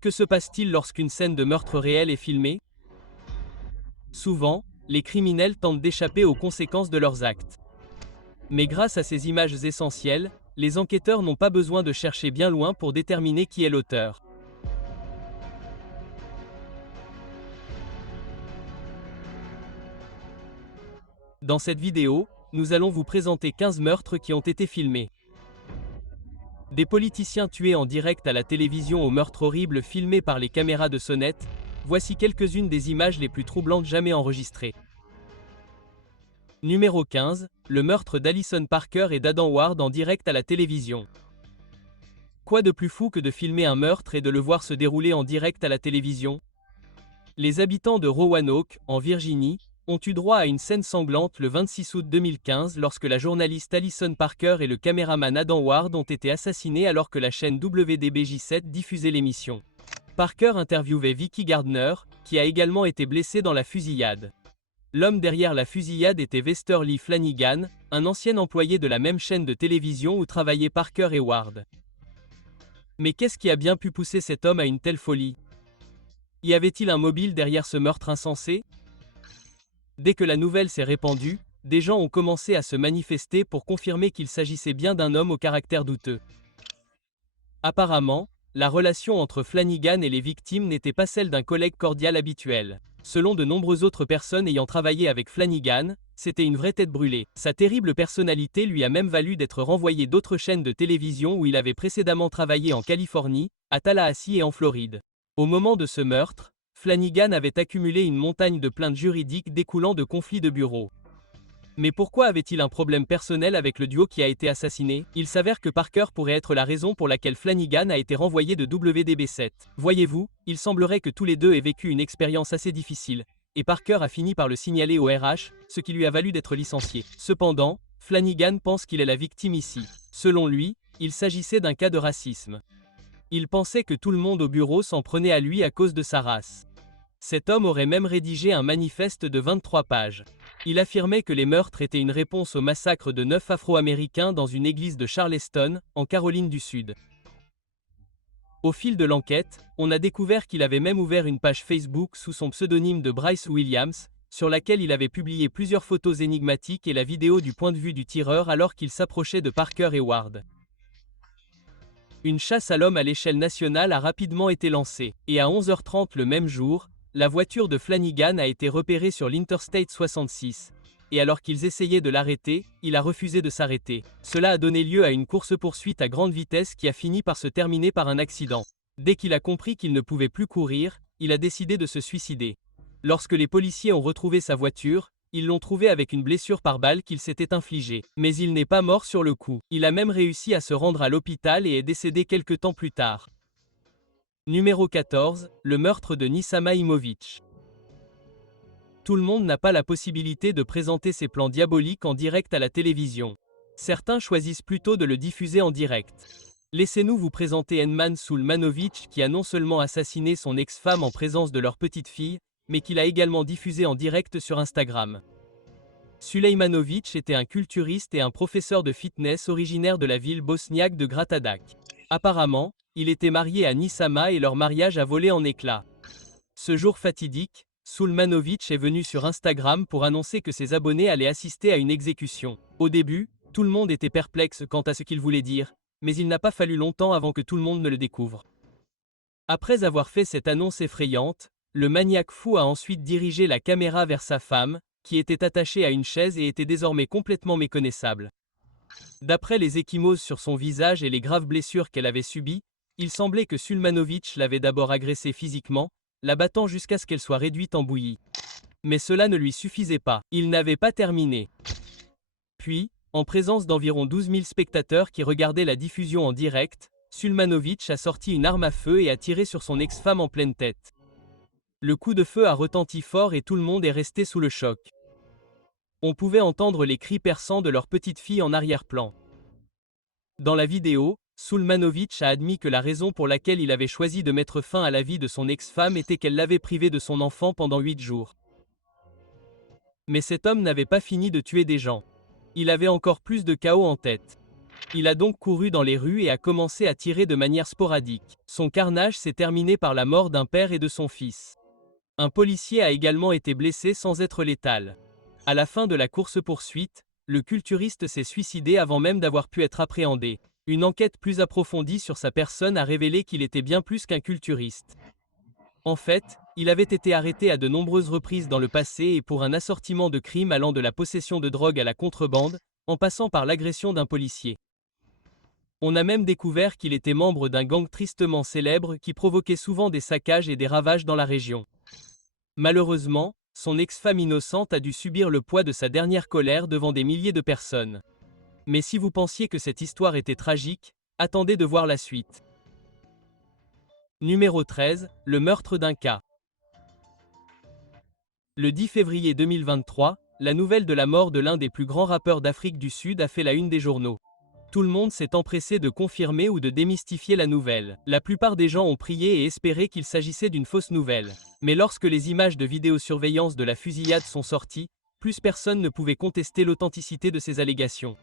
Que se passe-t-il lorsqu'une scène de meurtre réel est filmée? Souvent, les criminels tentent d'échapper aux conséquences de leurs actes. Mais grâce à ces images essentielles, les enquêteurs n'ont pas besoin de chercher bien loin pour déterminer qui est l'auteur. Dans cette vidéo, nous allons vous présenter 15 meurtres qui ont été filmés. Des politiciens tués en direct à la télévision aux meurtres horribles filmés par les caméras de sonnette, voici quelques-unes des images les plus troublantes jamais enregistrées. Numéro 15, le meurtre d'Alison Parker et d'Adam Ward en direct à la télévision. Quoi de plus fou que de filmer un meurtre et de le voir se dérouler en direct à la télévision? Les habitants de Roanoke, en Virginie, ont eu droit à une scène sanglante le 26 août 2015 lorsque la journaliste Alison Parker et le caméraman Adam Ward ont été assassinés alors que la chaîne WDBJ7 diffusait l'émission. Parker interviewait Vicky Gardner, qui a également été blessée dans la fusillade. L'homme derrière la fusillade était Vester Lee Flanagan, un ancien employé de la même chaîne de télévision où travaillaient Parker et Ward. Mais qu'est-ce qui a bien pu pousser cet homme à une telle folie? Y avait-il un mobile derrière ce meurtre insensé? Dès que la nouvelle s'est répandue, des gens ont commencé à se manifester pour confirmer qu'il s'agissait bien d'un homme au caractère douteux. Apparemment, la relation entre Flanagan et les victimes n'était pas celle d'un collègue cordial habituel. Selon de nombreuses autres personnes ayant travaillé avec Flanagan, c'était une vraie tête brûlée. Sa terrible personnalité lui a même valu d'être renvoyé d'autres chaînes de télévision où il avait précédemment travaillé en Californie, à Tallahassee et en Floride. Au moment de ce meurtre, Flanagan avait accumulé une montagne de plaintes juridiques découlant de conflits de bureau. Mais pourquoi avait-il un problème personnel avec le duo qui a été assassiné? Il s'avère que Parker pourrait être la raison pour laquelle Flanagan a été renvoyé de WDB7. Voyez-vous, il semblerait que tous les deux aient vécu une expérience assez difficile, et Parker a fini par le signaler au RH, ce qui lui a valu d'être licencié. Cependant, Flanagan pense qu'il est la victime ici. Selon lui, il s'agissait d'un cas de racisme. Il pensait que tout le monde au bureau s'en prenait à lui à cause de sa race. Cet homme aurait même rédigé un manifeste de 23 pages. Il affirmait que les meurtres étaient une réponse au massacre de 9 Afro-Américains dans une église de Charleston, en Caroline du Sud. Au fil de l'enquête, on a découvert qu'il avait même ouvert une page Facebook sous son pseudonyme de Bryce Williams, sur laquelle il avait publié plusieurs photos énigmatiques et la vidéo du point de vue du tireur alors qu'il s'approchait de Parker et Ward. Une chasse à l'homme à l'échelle nationale a rapidement été lancée, et à 11h30 le même jour, la voiture de Flanagan a été repérée sur l'Interstate 66, et alors qu'ils essayaient de l'arrêter, il a refusé de s'arrêter. Cela a donné lieu à une course-poursuite à grande vitesse qui a fini par se terminer par un accident. Dès qu'il a compris qu'il ne pouvait plus courir, il a décidé de se suicider. Lorsque les policiers ont retrouvé sa voiture, ils l'ont trouvé avec une blessure par balle qu'il s'était infligée. Mais il n'est pas mort sur le coup. Il a même réussi à se rendre à l'hôpital et est décédé quelque temps plus tard. Numéro 14, le meurtre de Nisama Imovic. Tout le monde n'a pas la possibilité de présenter ses plans diaboliques en direct à la télévision. Certains choisissent plutôt de le diffuser en direct. Laissez-nous vous présenter Edman Sulmanovic qui a non seulement assassiné son ex-femme en présence de leur petite fille, mais qui l'a également diffusé en direct sur Instagram. Sulejmanovic était un culturiste et un professeur de fitness originaire de la ville bosniaque de Gratadak. Apparemment, il était marié à Nisama et leur mariage a volé en éclats. Ce jour fatidique, Sulmanovic est venu sur Instagram pour annoncer que ses abonnés allaient assister à une exécution. Au début, tout le monde était perplexe quant à ce qu'il voulait dire, mais il n'a pas fallu longtemps avant que tout le monde ne le découvre. Après avoir fait cette annonce effrayante, le maniaque fou a ensuite dirigé la caméra vers sa femme, qui était attachée à une chaise et était désormais complètement méconnaissable. D'après les ecchymoses sur son visage et les graves blessures qu'elle avait subies, il semblait que Sulmanovic l'avait d'abord agressée physiquement, la battant jusqu'à ce qu'elle soit réduite en bouillie. Mais cela ne lui suffisait pas. Il n'avait pas terminé. Puis, en présence d'environ 12 000 spectateurs qui regardaient la diffusion en direct, Sulmanovic a sorti une arme à feu et a tiré sur son ex-femme en pleine tête. Le coup de feu a retenti fort et tout le monde est resté sous le choc. On pouvait entendre les cris perçants de leur petite fille en arrière-plan. Dans la vidéo, Sulmanovic a admis que la raison pour laquelle il avait choisi de mettre fin à la vie de son ex-femme était qu'elle l'avait privé de son enfant pendant 8 jours. Mais cet homme n'avait pas fini de tuer des gens. Il avait encore plus de chaos en tête. Il a donc couru dans les rues et a commencé à tirer de manière sporadique. Son carnage s'est terminé par la mort d'un père et de son fils. Un policier a également été blessé sans être létal. À la fin de la course-poursuite, le culturiste s'est suicidé avant même d'avoir pu être appréhendé. Une enquête plus approfondie sur sa personne a révélé qu'il était bien plus qu'un culturiste. En fait, il avait été arrêté à de nombreuses reprises dans le passé et pour un assortiment de crimes allant de la possession de drogue à la contrebande, en passant par l'agression d'un policier. On a même découvert qu'il était membre d'un gang tristement célèbre qui provoquait souvent des saccages et des ravages dans la région. Malheureusement, son ex-femme innocente a dû subir le poids de sa dernière colère devant des milliers de personnes. Mais si vous pensiez que cette histoire était tragique, attendez de voir la suite. Numéro 13, le meurtre d'un cas. Le 10 février 2023, la nouvelle de la mort de l'un des plus grands rappeurs d'Afrique du Sud a fait la une des journaux. Tout le monde s'est empressé de confirmer ou de démystifier la nouvelle. La plupart des gens ont prié et espéré qu'il s'agissait d'une fausse nouvelle. Mais lorsque les images de vidéosurveillance de la fusillade sont sorties, plus personne ne pouvait contester l'authenticité de ces allégations.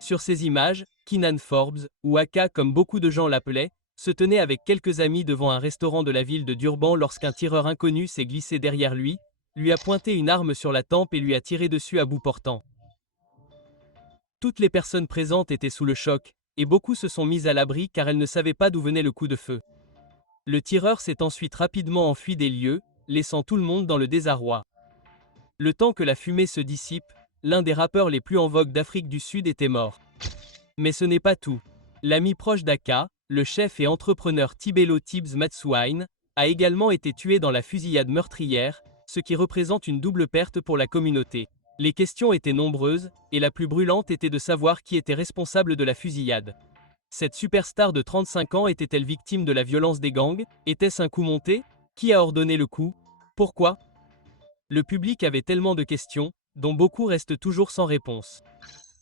Sur ces images, Keenan Forbes, ou Aka comme beaucoup de gens l'appelaient, se tenait avec quelques amis devant un restaurant de la ville de Durban lorsqu'un tireur inconnu s'est glissé derrière lui a pointé une arme sur la tempe et lui a tiré dessus à bout portant. Toutes les personnes présentes étaient sous le choc, et beaucoup se sont mises à l'abri car elles ne savaient pas d'où venait le coup de feu. Le tireur s'est ensuite rapidement enfui des lieux, laissant tout le monde dans le désarroi. Le temps que la fumée se dissipe, l'un des rappeurs les plus en vogue d'Afrique du Sud était mort. Mais ce n'est pas tout. L'ami proche d'Aka, le chef et entrepreneur Tibelo Tibbs Matsouine, a également été tué dans la fusillade meurtrière, ce qui représente une double perte pour la communauté. Les questions étaient nombreuses, et la plus brûlante était de savoir qui était responsable de la fusillade. Cette superstar de 35 ans était-elle victime de la violence des gangs? Était-ce un coup monté? Qui a ordonné le coup? Pourquoi? Le public avait tellement de questions, dont beaucoup restent toujours sans réponse.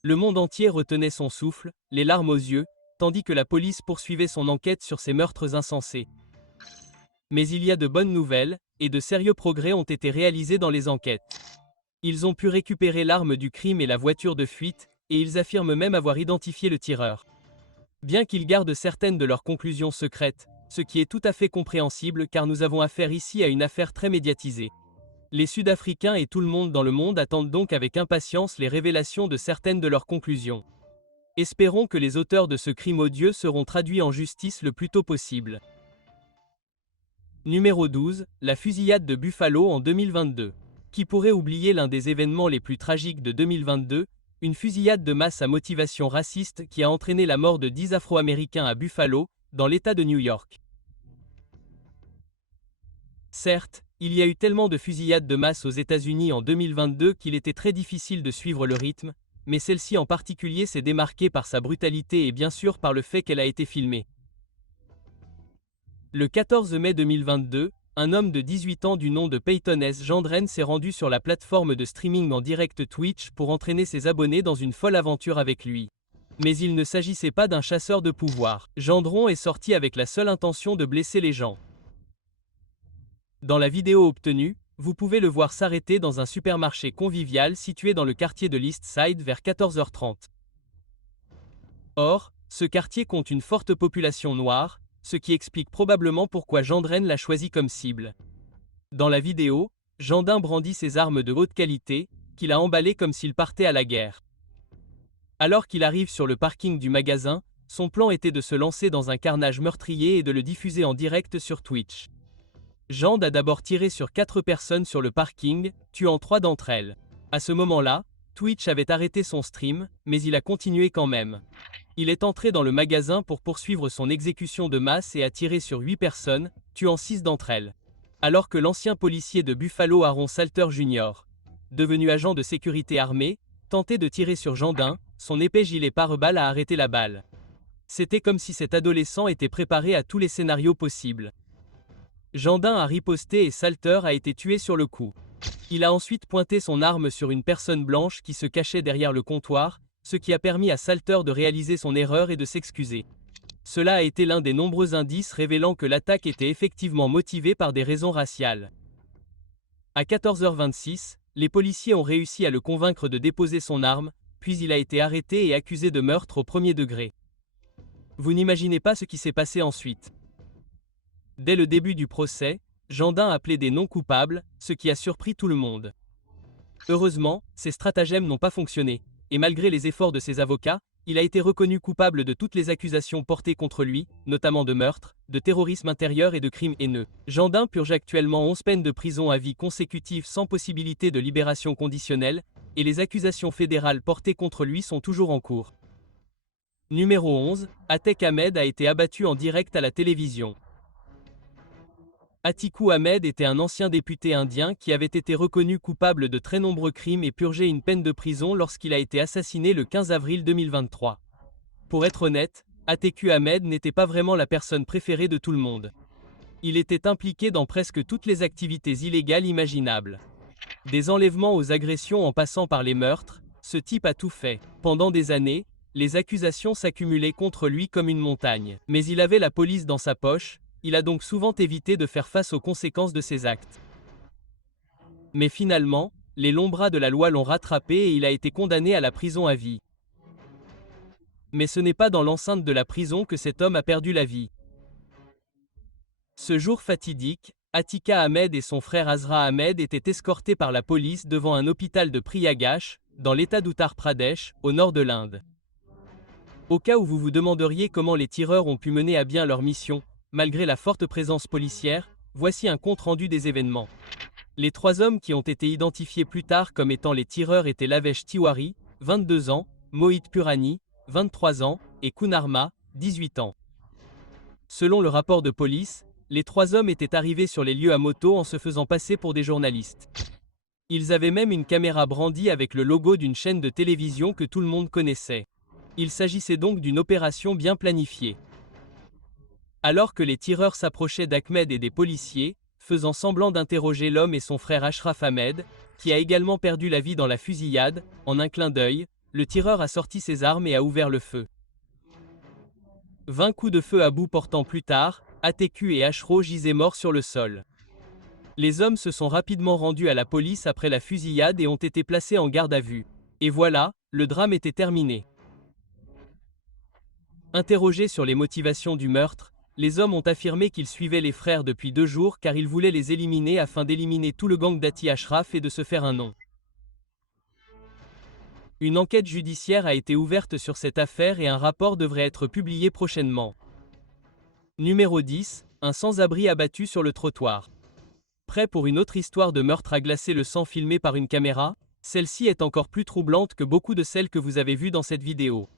Le monde entier retenait son souffle, les larmes aux yeux, tandis que la police poursuivait son enquête sur ces meurtres insensés. Mais il y a de bonnes nouvelles, et de sérieux progrès ont été réalisés dans les enquêtes. Ils ont pu récupérer l'arme du crime et la voiture de fuite, et ils affirment même avoir identifié le tireur. Bien qu'ils gardent certaines de leurs conclusions secrètes, ce qui est tout à fait compréhensible car nous avons affaire ici à une affaire très médiatisée. Les Sud-Africains et tout le monde dans le monde attendent donc avec impatience les révélations de certaines de leurs conclusions. Espérons que les auteurs de ce crime odieux seront traduits en justice le plus tôt possible. Numéro 12, la fusillade de Buffalo en 2022. Qui pourrait oublier l'un des événements les plus tragiques de 2022, une fusillade de masse à motivation raciste qui a entraîné la mort de 10 Afro-Américains à Buffalo, dans l'État de New York. Certes, il y a eu tellement de fusillades de masse aux États-Unis en 2022 qu'il était très difficile de suivre le rythme, mais celle-ci en particulier s'est démarquée par sa brutalité et bien sûr par le fait qu'elle a été filmée. Le 14 mai 2022, un homme de 18 ans du nom de Peyton S. Gendron s'est rendu sur la plateforme de streaming en direct Twitch pour entraîner ses abonnés dans une folle aventure avec lui. Mais il ne s'agissait pas d'un chasseur de pouvoir. Gendron est sorti avec la seule intention de blesser les gens. Dans la vidéo obtenue, vous pouvez le voir s'arrêter dans un supermarché convivial situé dans le quartier de l'East Side vers 14h30. Or, ce quartier compte une forte population noire, ce qui explique probablement pourquoi Gendron l'a choisi comme cible. Dans la vidéo, Gendron brandit ses armes de haute qualité, qu'il a emballées comme s'il partait à la guerre. Alors qu'il arrive sur le parking du magasin, son plan était de se lancer dans un carnage meurtrier et de le diffuser en direct sur Twitch. Gendron a d'abord tiré sur 4 personnes sur le parking, tuant 3 d'entre elles. À ce moment-là, Twitch avait arrêté son stream, mais il a continué quand même. Il est entré dans le magasin pour poursuivre son exécution de masse et a tiré sur 8 personnes, tuant 6 d'entre elles. Alors que l'ancien policier de Buffalo Aaron Salter Jr., devenu agent de sécurité armé, tentait de tirer sur Gendron, son épais gilet pare-balles a arrêté la balle. C'était comme si cet adolescent était préparé à tous les scénarios possibles. Gendron a riposté et Salter a été tué sur le coup. Il a ensuite pointé son arme sur une personne blanche qui se cachait derrière le comptoir, ce qui a permis à Salter de réaliser son erreur et de s'excuser. Cela a été l'un des nombreux indices révélant que l'attaque était effectivement motivée par des raisons raciales. À 14h26, les policiers ont réussi à le convaincre de déposer son arme, puis il a été arrêté et accusé de meurtre au premier degré. Vous n'imaginez pas ce qui s'est passé ensuite. Dès le début du procès, Gendin a plaidé non coupable, ce qui a surpris tout le monde. Heureusement, ses stratagèmes n'ont pas fonctionné, et malgré les efforts de ses avocats, il a été reconnu coupable de toutes les accusations portées contre lui, notamment de meurtre, de terrorisme intérieur et de crimes haineux. Gendin purge actuellement 11 peines de prison à vie consécutives sans possibilité de libération conditionnelle, et les accusations fédérales portées contre lui sont toujours en cours. Numéro 11, Atek Ahmed a été abattu en direct à la télévision. Atiku Ahmed était un ancien député indien qui avait été reconnu coupable de très nombreux crimes et purgé une peine de prison lorsqu'il a été assassiné le 15 avril 2023. Pour être honnête, Atiku Ahmed n'était pas vraiment la personne préférée de tout le monde. Il était impliqué dans presque toutes les activités illégales imaginables. Des enlèvements aux agressions en passant par les meurtres, ce type a tout fait. Pendant des années, les accusations s'accumulaient contre lui comme une montagne. Mais il avait la police dans sa poche. Il a donc souvent évité de faire face aux conséquences de ses actes. Mais finalement, les longs bras de la loi l'ont rattrapé et il a été condamné à la prison à vie. Mais ce n'est pas dans l'enceinte de la prison que cet homme a perdu la vie. Ce jour fatidique, Atika Ahmed et son frère Azra Ahmed étaient escortés par la police devant un hôpital de Priyagash, dans l'état d'Uttar Pradesh, au nord de l'Inde. Au cas où vous vous demanderiez comment les tireurs ont pu mener à bien leur mission, malgré la forte présence policière, voici un compte-rendu des événements. Les 3 hommes qui ont été identifiés plus tard comme étant les tireurs étaient Lavesh Tiwari, 22 ans, Mohit Purani, 23 ans, et Kunarma, 18 ans. Selon le rapport de police, les 3 hommes étaient arrivés sur les lieux à moto en se faisant passer pour des journalistes. Ils avaient même une caméra brandie avec le logo d'une chaîne de télévision que tout le monde connaissait. Il s'agissait donc d'une opération bien planifiée. Alors que les tireurs s'approchaient d'Ahmed et des policiers, faisant semblant d'interroger l'homme et son frère Ashraf Ahmed, qui a également perdu la vie dans la fusillade, en un clin d'œil, le tireur a sorti ses armes et a ouvert le feu. 20 coups de feu à bout portant plus tard, Atiku et Ashro gisaient morts sur le sol. Les hommes se sont rapidement rendus à la police après la fusillade et ont été placés en garde à vue. Et voilà, le drame était terminé. Interrogés sur les motivations du meurtre, les hommes ont affirmé qu'ils suivaient les frères depuis 2 jours car ils voulaient les éliminer afin d'éliminer tout le gang d'Ati Ashraf et de se faire un nom. Une enquête judiciaire a été ouverte sur cette affaire et un rapport devrait être publié prochainement. Numéro 10, un sans-abri abattu sur le trottoir. Prêt pour une autre histoire de meurtre à glacer le sang filmé par une caméra? Celle-ci est encore plus troublante que beaucoup de celles que vous avez vues dans cette vidéo.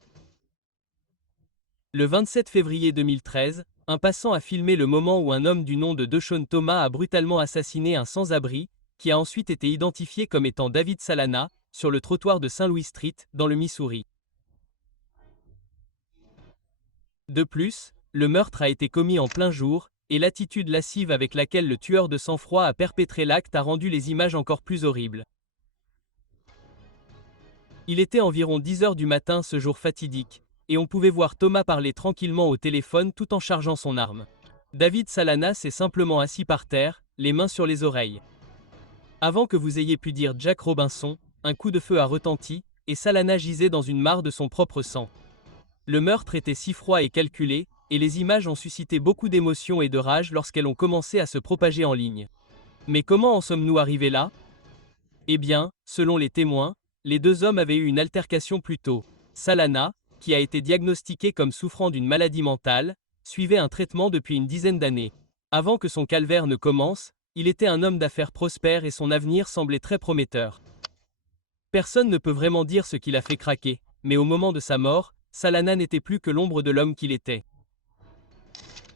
Le 27 février 2013, un passant a filmé le moment où un homme du nom de Deshon Thomas a brutalement assassiné un sans-abri, qui a ensuite été identifié comme étant David Salana, sur le trottoir de St. Louis Street, dans le Missouri. De plus, le meurtre a été commis en plein jour, et l'attitude lascive avec laquelle le tueur de sang-froid a perpétré l'acte a rendu les images encore plus horribles. Il était environ 10 h du matin ce jour fatidique, et on pouvait voir Thomas parler tranquillement au téléphone tout en chargeant son arme. David Salana s'est simplement assis par terre, les mains sur les oreilles. Avant que vous ayez pu dire Jack Robinson, un coup de feu a retenti, et Salana gisait dans une mare de son propre sang. Le meurtre était si froid et calculé, et les images ont suscité beaucoup d'émotion et de rage lorsqu'elles ont commencé à se propager en ligne. Mais comment en sommes-nous arrivés là? Eh bien, selon les témoins, les 2 hommes avaient eu une altercation plus tôt. Salana, qui a été diagnostiqué comme souffrant d'une maladie mentale, suivait un traitement depuis une dizaine d'années. Avant que son calvaire ne commence, il était un homme d'affaires prospère et son avenir semblait très prometteur. Personne ne peut vraiment dire ce qui l'a fait craquer, mais au moment de sa mort, Salana n'était plus que l'ombre de l'homme qu'il était.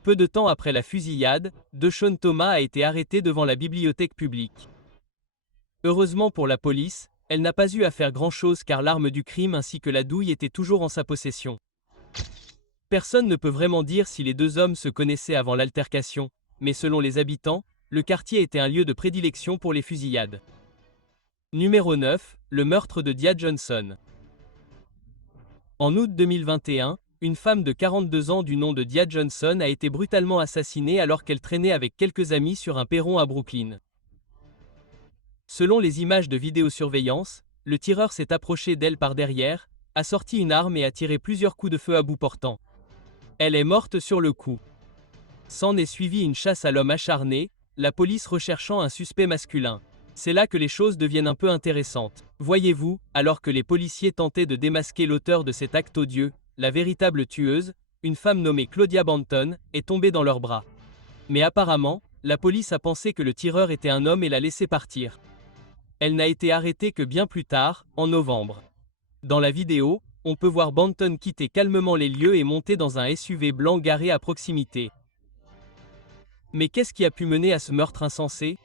Peu de temps après la fusillade, Deshon Thomas a été arrêté devant la bibliothèque publique. Heureusement pour la police, elle n'a pas eu à faire grand-chose car l'arme du crime ainsi que la douille étaient toujours en sa possession. Personne ne peut vraiment dire si les 2 hommes se connaissaient avant l'altercation, mais selon les habitants, le quartier était un lieu de prédilection pour les fusillades. Numéro 9, le meurtre de Dia Johnson. En août 2021, une femme de 42 ans du nom de Dia Johnson a été brutalement assassinée alors qu'elle traînait avec quelques amis sur un perron à Brooklyn. Selon les images de vidéosurveillance, le tireur s'est approché d'elle par derrière, a sorti une arme et a tiré plusieurs coups de feu à bout portant. Elle est morte sur le coup. S'en est suivi une chasse à l'homme acharné, la police recherchant un suspect masculin. C'est là que les choses deviennent un peu intéressantes. Voyez-vous, alors que les policiers tentaient de démasquer l'auteur de cet acte odieux, la véritable tueuse, une femme nommée Claudia Banton, est tombée dans leurs bras. Mais apparemment, la police a pensé que le tireur était un homme et l'a laissé partir. Elle n'a été arrêtée que bien plus tard, en novembre. Dans la vidéo, on peut voir Banton quitter calmement les lieux et monter dans un SUV blanc garé à proximité. Mais qu'est-ce qui a pu mener à ce meurtre insensé?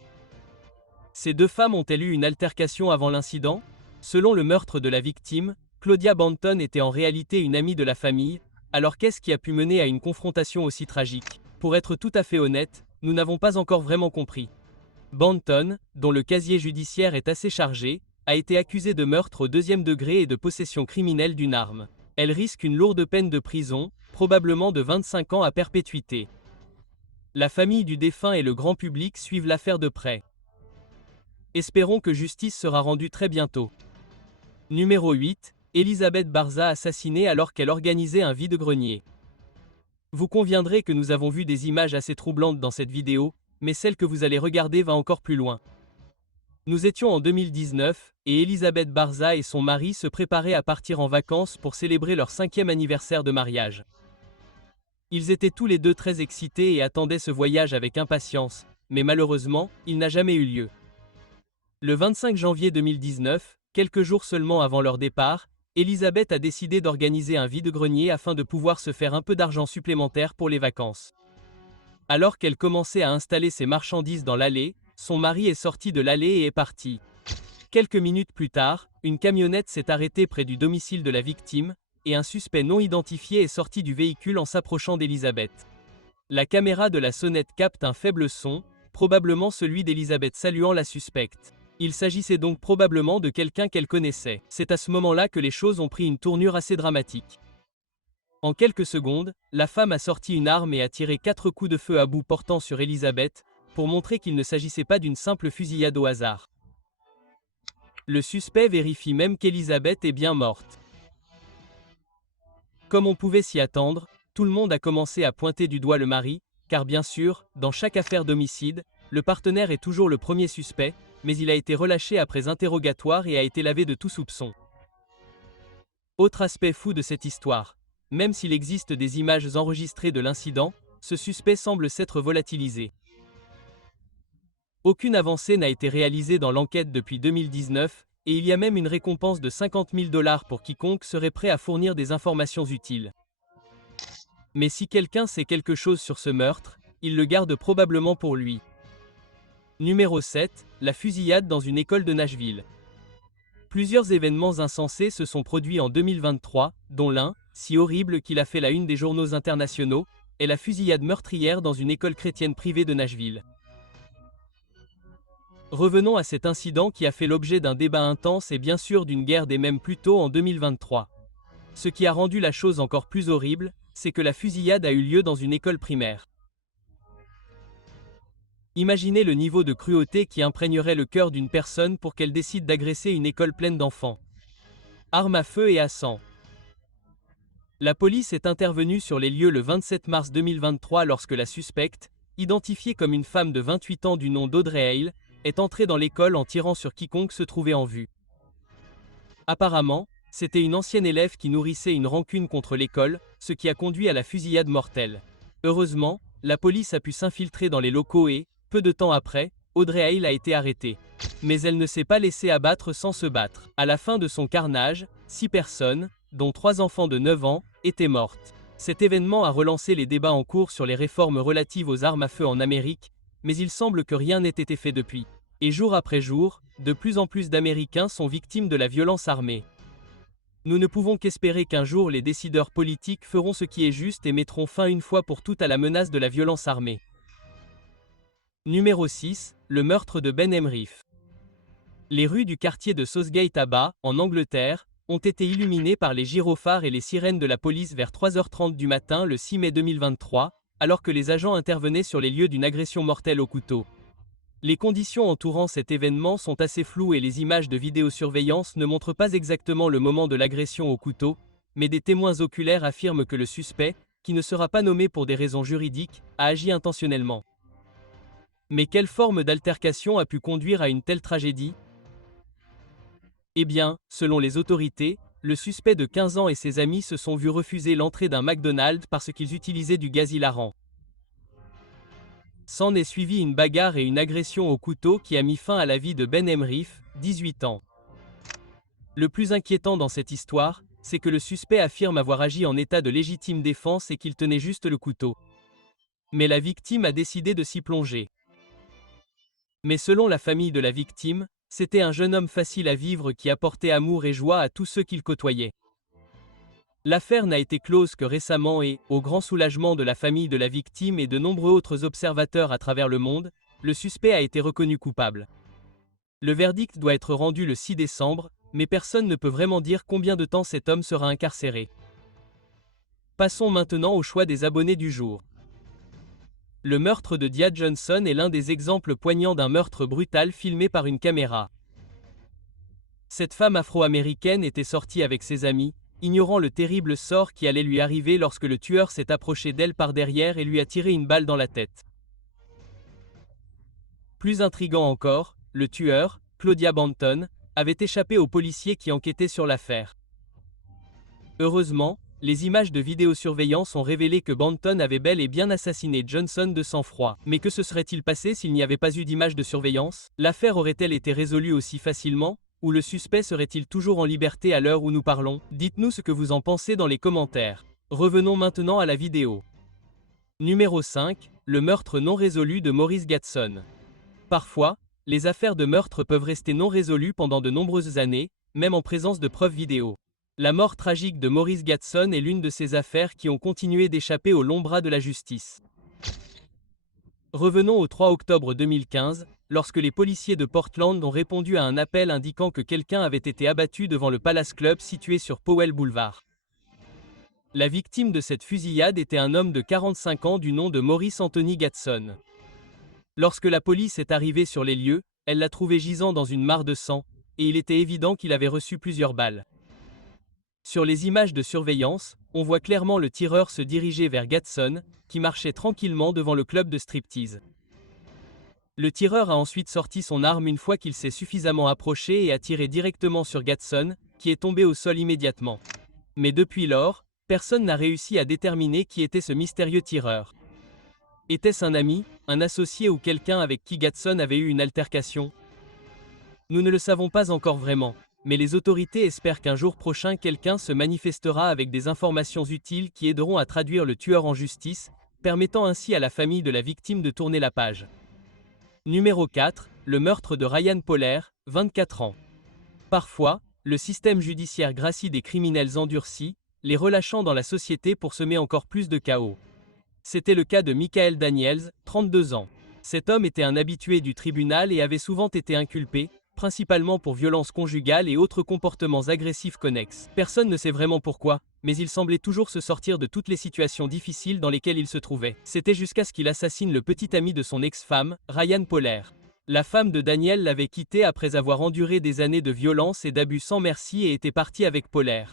Ces deux femmes ont-elles eu une altercation avant l'incident? Selon le meurtre de la victime, Claudia Banton était en réalité une amie de la famille, alors qu'est-ce qui a pu mener à une confrontation aussi tragique? Pour être tout à fait honnête, nous n'avons pas encore vraiment compris. Banton, dont le casier judiciaire est assez chargé, a été accusée de meurtre au deuxième degré et de possession criminelle d'une arme. Elle risque une lourde peine de prison, probablement de 25 ans à perpétuité. La famille du défunt et le grand public suivent l'affaire de près. Espérons que justice sera rendue très bientôt. Numéro 8, Elisabeth Barza assassinée alors qu'elle organisait un vide-grenier. Vous conviendrez que nous avons vu des images assez troublantes dans cette vidéo, mais celle que vous allez regarder va encore plus loin. Nous étions en 2019, et Elisabeth Barza et son mari se préparaient à partir en vacances pour célébrer leur 5e anniversaire de mariage. Ils étaient tous les deux très excités et attendaient ce voyage avec impatience, mais malheureusement, il n'a jamais eu lieu. Le 25 janvier 2019, quelques jours seulement avant leur départ, Elisabeth a décidé d'organiser un vide-grenier afin de pouvoir se faire un peu d'argent supplémentaire pour les vacances. Alors qu'elle commençait à installer ses marchandises dans l'allée, son mari est sorti de l'allée et est parti. Quelques minutes plus tard, une camionnette s'est arrêtée près du domicile de la victime, et un suspect non identifié est sorti du véhicule en s'approchant d'Elisabeth. La caméra de la sonnette capte un faible son, probablement celui d'Elisabeth saluant la suspecte. Il s'agissait donc probablement de quelqu'un qu'elle connaissait. C'est à ce moment-là que les choses ont pris une tournure assez dramatique. En quelques secondes, la femme a sorti une arme et a tiré 4 coups de feu à bout portant sur Elisabeth, pour montrer qu'il ne s'agissait pas d'une simple fusillade au hasard. Le suspect vérifie même qu'Elisabeth est bien morte. Comme on pouvait s'y attendre, tout le monde a commencé à pointer du doigt le mari, car bien sûr, dans chaque affaire d'homicide, le partenaire est toujours le premier suspect, mais il a été relâché après interrogatoire et a été lavé de tout soupçon. Autre aspect fou de cette histoire, même s'il existe des images enregistrées de l'incident, ce suspect semble s'être volatilisé. Aucune avancée n'a été réalisée dans l'enquête depuis 2019, et il y a même une récompense de 50 000 $ pour quiconque serait prêt à fournir des informations utiles. Mais si quelqu'un sait quelque chose sur ce meurtre, il le garde probablement pour lui. Numéro 7, la fusillade dans une école de Nashville. Plusieurs événements insensés se sont produits en 2023, dont l'un, si horrible qu'il a fait la une des journaux internationaux, est la fusillade meurtrière dans une école chrétienne privée de Nashville. Revenons à cet incident qui a fait l'objet d'un débat intense et bien sûr d'une guerre des mèmes plus tôt en 2023. Ce qui a rendu la chose encore plus horrible, c'est que la fusillade a eu lieu dans une école primaire. Imaginez le niveau de cruauté qui imprégnerait le cœur d'une personne pour qu'elle décide d'agresser une école pleine d'enfants. Armes à feu et à sang. La police est intervenue sur les lieux le 27 mars 2023 lorsque la suspecte, identifiée comme une femme de 28 ans du nom d'Audrey Hale, est entrée dans l'école en tirant sur quiconque se trouvait en vue. Apparemment, c'était une ancienne élève qui nourrissait une rancune contre l'école, ce qui a conduit à la fusillade mortelle. Heureusement, la police a pu s'infiltrer dans les locaux et, peu de temps après, Audrey Hale a été arrêtée. Mais elle ne s'est pas laissée abattre sans se battre. À la fin de son carnage, 6 personnes, dont 3 enfants de 9 ans, étaient mortes. Cet événement a relancé les débats en cours sur les réformes relatives aux armes à feu en Amérique, mais il semble que rien n'ait été fait depuis. Et jour après jour, de plus en plus d'Américains sont victimes de la violence armée. Nous ne pouvons qu'espérer qu'un jour les décideurs politiques feront ce qui est juste et mettront fin une fois pour toutes à la menace de la violence armée. Numéro 6, le meurtre de Ben Emrif. Les rues du quartier de Southgate à Bath, en Angleterre, ont été illuminées par les gyrophares et les sirènes de la police vers 3h30 du matin le 6 mai 2023, alors que les agents intervenaient sur les lieux d'une agression mortelle au couteau. Les conditions entourant cet événement sont assez floues et les images de vidéosurveillance ne montrent pas exactement le moment de l'agression au couteau, mais des témoins oculaires affirment que le suspect, qui ne sera pas nommé pour des raisons juridiques, a agi intentionnellement. Mais quelle forme d'altercation a pu conduire à une telle tragédie? Eh bien, selon les autorités, le suspect de 15 ans et ses amis se sont vus refuser l'entrée d'un McDonald's parce qu'ils utilisaient du gaz hilarant. S'en est suivi une bagarre et une agression au couteau qui a mis fin à la vie de Ben Emrif, 18 ans. Le plus inquiétant dans cette histoire, c'est que le suspect affirme avoir agi en état de légitime défense et qu'il tenait juste le couteau. Mais la victime a décidé de s'y plonger. Mais selon la famille de la victime, c'était un jeune homme facile à vivre qui apportait amour et joie à tous ceux qu'il côtoyait. L'affaire n'a été close que récemment et, au grand soulagement de la famille de la victime et de nombreux autres observateurs à travers le monde, le suspect a été reconnu coupable. Le verdict doit être rendu le 6 décembre, mais personne ne peut vraiment dire combien de temps cet homme sera incarcéré. Passons maintenant au choix des abonnés du jour. Le meurtre de Dia Johnson est l'un des exemples poignants d'un meurtre brutal filmé par une caméra. Cette femme afro-américaine était sortie avec ses amis, ignorant le terrible sort qui allait lui arriver lorsque le tueur s'est approché d'elle par derrière et lui a tiré une balle dans la tête. Plus intriguant encore, le tueur, Claudia Banton, avait échappé aux policiers qui enquêtaient sur l'affaire. Heureusement, les images de vidéosurveillance ont révélé que Banton avait bel et bien assassiné Johnson de sang-froid. Mais que se serait-il passé s'il n'y avait pas eu d'images de surveillance? L'affaire aurait-elle été résolue aussi facilement? Ou le suspect serait-il toujours en liberté à l'heure où nous parlons? Dites-nous ce que vous en pensez dans les commentaires. Revenons maintenant à la vidéo. Numéro 5, le meurtre non résolu de Maurice Gatson. Parfois, les affaires de meurtre peuvent rester non résolues pendant de nombreuses années, même en présence de preuves vidéo. La mort tragique de Maurice Gatson est l'une de ces affaires qui ont continué d'échapper au long bras de la justice. Revenons au 3 octobre 2015, lorsque les policiers de Portland ont répondu à un appel indiquant que quelqu'un avait été abattu devant le Palace Club situé sur Powell Boulevard. La victime de cette fusillade était un homme de 45 ans du nom de Maurice Anthony Gatson. Lorsque la police est arrivée sur les lieux, elle l'a trouvé gisant dans une mare de sang, et il était évident qu'il avait reçu plusieurs balles. Sur les images de surveillance, on voit clairement le tireur se diriger vers Gatson, qui marchait tranquillement devant le club de striptease. Le tireur a ensuite sorti son arme une fois qu'il s'est suffisamment approché et a tiré directement sur Gatson, qui est tombé au sol immédiatement. Mais depuis lors, personne n'a réussi à déterminer qui était ce mystérieux tireur. Était-ce un ami, un associé ou quelqu'un avec qui Gatson avait eu une altercation? Nous ne le savons pas encore vraiment. Mais les autorités espèrent qu'un jour prochain quelqu'un se manifestera avec des informations utiles qui aideront à traduire le tueur en justice, permettant ainsi à la famille de la victime de tourner la page. Numéro 4, le meurtre de Ryan Poller, 24 ans. Parfois, le système judiciaire gracie des criminels endurcis, les relâchant dans la société pour semer encore plus de chaos. C'était le cas de Michael Daniels, 32 ans. Cet homme était un habitué du tribunal et avait souvent été inculpé, principalement pour violences conjugales et autres comportements agressifs connexes. Personne ne sait vraiment pourquoi, mais il semblait toujours se sortir de toutes les situations difficiles dans lesquelles il se trouvait. C'était jusqu'à ce qu'il assassine le petit ami de son ex-femme, Ryan Poller. La femme de Daniel l'avait quitté après avoir enduré des années de violence et d'abus sans merci et était partie avec Poller.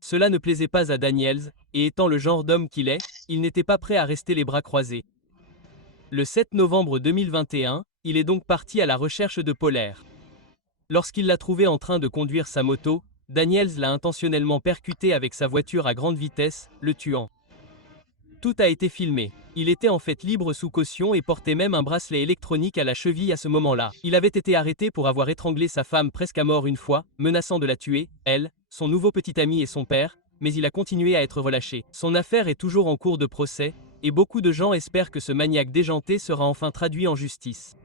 Cela ne plaisait pas à Daniels, et étant le genre d'homme qu'il est, il n'était pas prêt à rester les bras croisés. Le 7 novembre 2021, il est donc parti à la recherche de Poller. Lorsqu'il l'a trouvé en train de conduire sa moto, Daniels l'a intentionnellement percuté avec sa voiture à grande vitesse, le tuant. Tout a été filmé. Il était en fait libre sous caution et portait même un bracelet électronique à la cheville à ce moment-là. Il avait été arrêté pour avoir étranglé sa femme presque à mort une fois, menaçant de la tuer, elle, son nouveau petit ami et son père, mais il a continué à être relâché. Son affaire est toujours en cours de procès, et beaucoup de gens espèrent que ce maniaque déjanté sera enfin traduit en justice.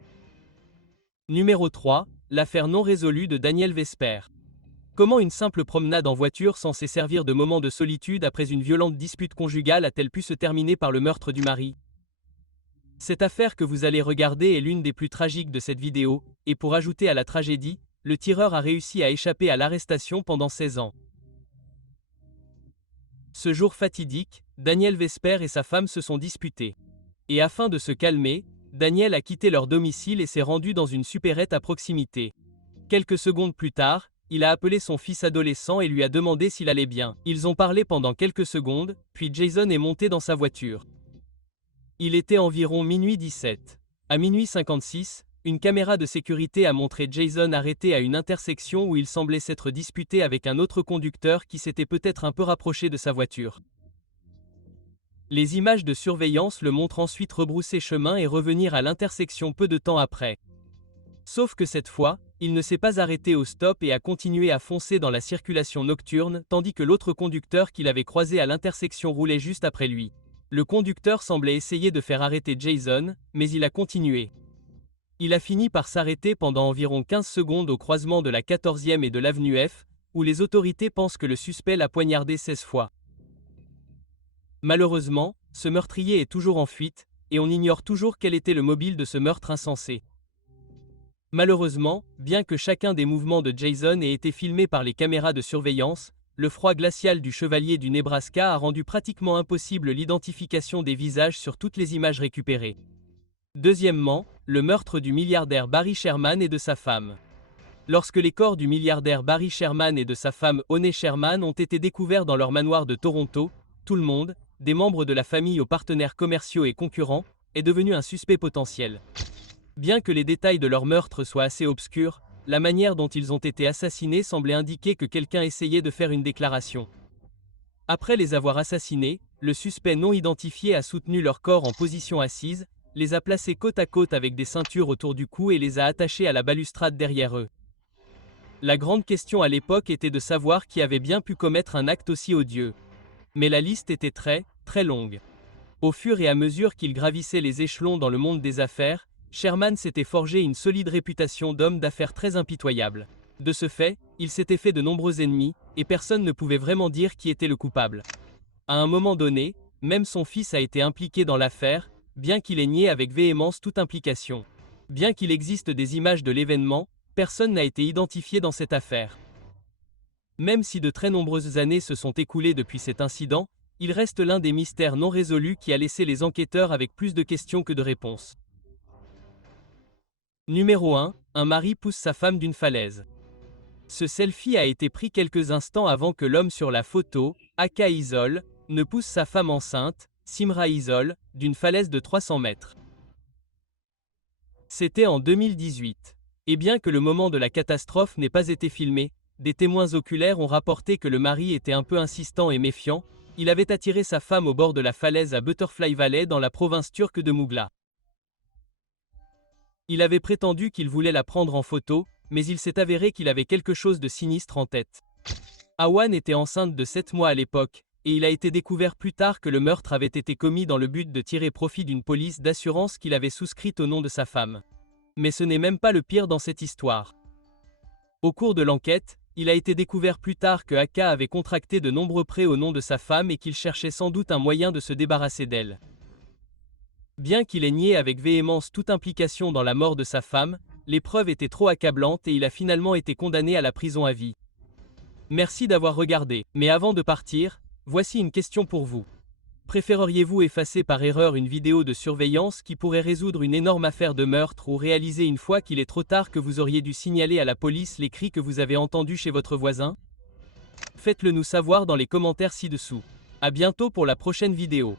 Numéro 3, l'affaire non résolue de Daniel Vesper. Comment une simple promenade en voiture censée servir de moment de solitude après une violente dispute conjugale a-t-elle pu se terminer par le meurtre du mari? Cette affaire que vous allez regarder est l'une des plus tragiques de cette vidéo, et pour ajouter à la tragédie, le tireur a réussi à échapper à l'arrestation pendant 16 ans. Ce jour fatidique, Daniel Vesper et sa femme se sont disputés. Et afin de se calmer, Daniel a quitté leur domicile et s'est rendu dans une supérette à proximité. Quelques secondes plus tard, il a appelé son fils adolescent et lui a demandé s'il allait bien. Ils ont parlé pendant quelques secondes, puis Jason est monté dans sa voiture. Il était environ minuit 17. À minuit 56, une caméra de sécurité a montré Jason arrêté à une intersection où il semblait s'être disputé avec un autre conducteur qui s'était peut-être un peu rapproché de sa voiture. Les images de surveillance le montrent ensuite rebrousser chemin et revenir à l'intersection peu de temps après. Sauf que cette fois, il ne s'est pas arrêté au stop et a continué à foncer dans la circulation nocturne, tandis que l'autre conducteur qu'il avait croisé à l'intersection roulait juste après lui. Le conducteur semblait essayer de faire arrêter Jason, mais il a continué. Il a fini par s'arrêter pendant environ 15 secondes au croisement de la 14e et de l'avenue F, où les autorités pensent que le suspect l'a poignardé 16 fois. Malheureusement, ce meurtrier est toujours en fuite, et on ignore toujours quel était le mobile de ce meurtre insensé. Malheureusement, bien que chacun des mouvements de Jason ait été filmé par les caméras de surveillance, le froid glacial du chevalier du Nebraska a rendu pratiquement impossible l'identification des visages sur toutes les images récupérées. Deuxièmement, le meurtre du milliardaire Barry Sherman et de sa femme. Lorsque les corps du milliardaire Barry Sherman et de sa femme Honey Sherman ont été découverts dans leur manoir de Toronto, tout le monde, des membres de la famille aux partenaires commerciaux et concurrents, est devenu un suspect potentiel. Bien que les détails de leur meurtre soient assez obscurs, la manière dont ils ont été assassinés semblait indiquer que quelqu'un essayait de faire une déclaration. Après les avoir assassinés, le suspect non identifié a soutenu leur corps en position assise, les a placés côte à côte avec des ceintures autour du cou et les a attachés à la balustrade derrière eux. La grande question à l'époque était de savoir qui avait bien pu commettre un acte aussi odieux. Mais la liste était très longue. Au fur et à mesure qu'il gravissait les échelons dans le monde des affaires, Sherman s'était forgé une solide réputation d'homme d'affaires très impitoyable. De ce fait, il s'était fait de nombreux ennemis, et personne ne pouvait vraiment dire qui était le coupable. À un moment donné, même son fils a été impliqué dans l'affaire, bien qu'il ait nié avec véhémence toute implication. Bien qu'il existe des images de l'événement, personne n'a été identifié dans cette affaire. Même si de très nombreuses années se sont écoulées depuis cet incident, il reste l'un des mystères non résolus qui a laissé les enquêteurs avec plus de questions que de réponses. Numéro 1. Un mari pousse sa femme d'une falaise. Ce selfie a été pris quelques instants avant que l'homme sur la photo, Aka Isol, ne pousse sa femme enceinte, Simra Isol, d'une falaise de 300 mètres. C'était en 2018. Et bien que le moment de la catastrophe n'ait pas été filmé, des témoins oculaires ont rapporté que le mari était un peu insistant et méfiant, il avait attiré sa femme au bord de la falaise à Butterfly Valley dans la province turque de Muğla. Il avait prétendu qu'il voulait la prendre en photo, mais il s'est avéré qu'il avait quelque chose de sinistre en tête. Awan était enceinte de 7 mois à l'époque, et il a été découvert plus tard que le meurtre avait été commis dans le but de tirer profit d'une police d'assurance qu'il avait souscrite au nom de sa femme. Mais ce n'est même pas le pire dans cette histoire. Au cours de l'enquête, il a été découvert plus tard que Aka avait contracté de nombreux prêts au nom de sa femme et qu'il cherchait sans doute un moyen de se débarrasser d'elle. Bien qu'il ait nié avec véhémence toute implication dans la mort de sa femme, les preuves étaient trop accablantes et il a finalement été condamné à la prison à vie. Merci d'avoir regardé, mais avant de partir, voici une question pour vous. Préféreriez-vous effacer par erreur une vidéo de surveillance qui pourrait résoudre une énorme affaire de meurtre ou réaliser une fois qu'il est trop tard que vous auriez dû signaler à la police les cris que vous avez entendus chez votre voisin? Faites-le nous savoir dans les commentaires ci-dessous. À bientôt pour la prochaine vidéo.